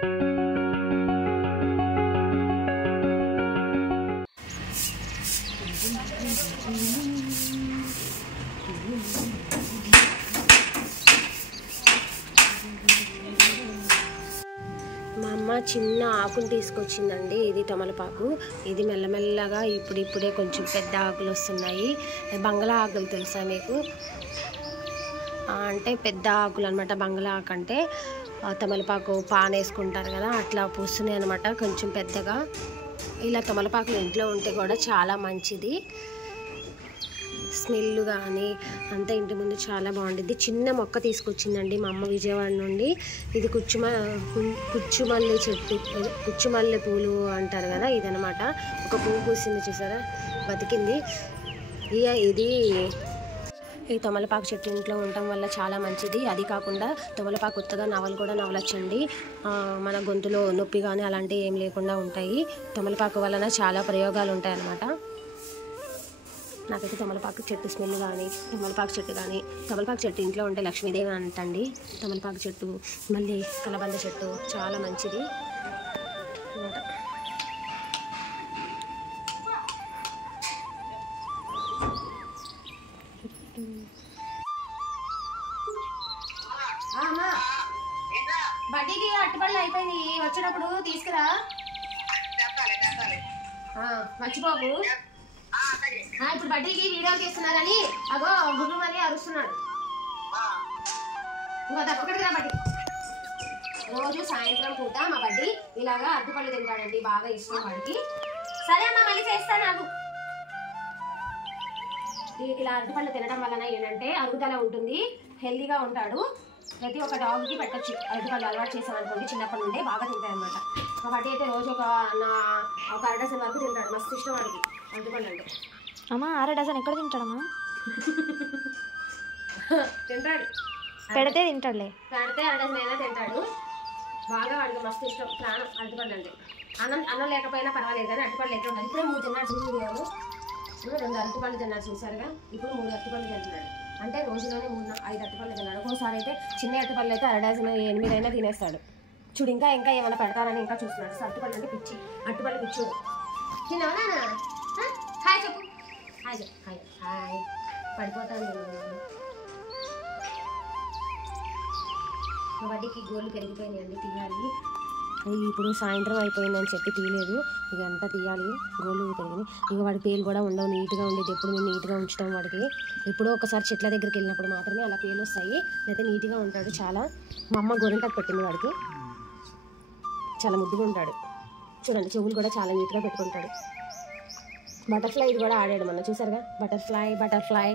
మా అమ్మ చిన్న ఆకులు తీసుకొచ్చిందండి. ఇది తమలపాకు. ఇది మెల్లమెల్లగా ఇప్పుడిప్పుడే కొంచెం పెద్ద ఆకులు వస్తున్నాయి. బంగ్లా ఆకులు తెలుసా మీకు? అంటే పెద్ద ఆకులు అనమాట. బంగ్లా ఆకు అంటే తమలపాకు పాన్ వేసుకుంటారు కదా, అట్లా పూస్తున్నాయి అనమాట కొంచెం పెద్దగా. ఇలా తమలపాకులు ఇంట్లో ఉంటే కూడా చాలా మంచిది. స్మెల్ కానీ అంతా ఇంటి ముందు చాలా బాగుంటుంది. చిన్న మొక్క తీసుకొచ్చిందండి మా అమ్మ విజయవాడ నుండి. ఇది కుచ్చుమల్లి చెట్టు, కుచ్చుమల్లె పూలు అంటారు కదా, ఇదనమాట. ఒక పువ్వు పూసింది చూసారా, బతికింది. ఈ తమలపాకు చెట్టు ఇంట్లో ఉండటం వల్ల చాలా మంచిది. అది కాకుండా తమలపాకు కొత్తగా నవలు కూడా నవలొచ్చండి. మన గొంతులో నొప్పి కానీ అలాంటివి ఏం లేకుండా ఉంటాయి. తమలపాకు వలన చాలా ప్రయోగాలు ఉంటాయి అన్నమాట. నాకైతే తమలపాకు చెట్టు స్మెల్ కానీ, తమలపాకు చెట్టు ఇంట్లో ఉంటే లక్ష్మీదేవి అంటండి. తమలపాకు చెట్టు, మళ్ళీ కలబంద చెట్టు చాలా మంచిది అన్నమాట. బడ్డీకి అట్టుపళ్ళు అయిపోయింది, వచ్చేటప్పుడు తీసుకురా, మర్చిపోకు. ఇప్పుడు బడ్డీకి వీడియోలు తీస్తున్నారని అగో గుర్రు మళ్ళీ అరుస్తున్నాడు. ఇంకో తప్పకడికి రా బడ్డీ. రోజు సాయంత్రం పూట మా బడ్డీ ఇలాగా అరటిపళ్ళు తింటాడండి, బాగా ఇష్టం వాడికి. సరే అమ్మా, మళ్ళీ చేస్తాను నాకు. ఇలా అరటిపళ్ళు తినడం వలన ఏంటంటే అరుగుదల ఉంటుంది, హెల్దీగా ఉంటాడు. ప్రతి ఒక్క డాగ్కి పెట్టచ్చు అరటిపళ్ళు. అలవాటు చేసామనుకోండి, చిన్నప్పటి నుండే బాగా తింటాయి అనమాట. మా బడ్డీ అయితే రోజు ఒక అరడజన్ వరకు తింటాడు. మస్తు ఇష్టం వాడికి అరటిపళ్ళు అంటే. అమ్మా, అరడజన్ ఎక్కడ తింటాడమ్మా? తింటాడు, పెడితే తింటాడులే. పెడితే అరడజన్ అయినా తింటాడు. బాగా వాడికి మస్తు ఇష్టం, ప్రాణం అరటిపళ్ళు అంటే. అన్నం లేకపోయినా పర్వాలేదు కానీ అరటిపళ్ళు ఎక్కడ ఉండాలి. ఇప్పుడే 3 తిన్నాడు చూసారు, 2 అరటిపళ్ళు తిన్నాడు చూసారుగా. ఇప్పుడు 3 అరటిపళ్ళు తింటున్నాడు. అంటే రోజులోనే 5 అరటిపళ్ళు తిన్నాడు. ఒక్కోసారి అయితే చిన్న అరటిపళ్ళు అయితే అరడజన్ 8 అయినా తినేస్తాడు. చూడు, ఇంకా ఏమైనా పెడతారని ఇంకా చూస్తున్నాడు. అరటిపళ్ళు అంటే పిచ్చి, అరటిపళ్ళు పిచ్చుడు. తిన్నావా? హాయ్ చెప్పు, హాయ్ చెప్పు, హాయ్ హాయ్. పడిపోతాను నేను. మా బడ్డీకి గోళ్ళు పెరిగిపోయినాయండి, తీయాలి. ఇప్పుడు సాయంత్రం అయిపోయిందని చెప్పి తీయలేదు, ఇక అంతా తీయాలి. గోళ్ళు పెరిగినాయి. ఇక వాడి పేలు కూడా ఉండవు, నీట్గా ఉండేది. ఎప్పుడు మేము నీట్గా ఉంచుతాం వాడికి. ఎప్పుడో ఒకసారి చెట్ల దగ్గరికి వెళ్ళినప్పుడు మాత్రమే అలా పేలు వస్తాయి, అయితే నీట్గా ఉంటాడు చాలా. మా అమ్మ గోరింటాకు పెట్టింది వాడికి, చాలా ముద్దుగా ఉంటాడు. చూడండి, చెవులు కూడా చాలా నీట్గా పెట్టుకుంటాడు. బటర్ఫ్లై ఇది కూడా ఆడాడు మొన్న, చూసారుగా. బటర్ఫ్లై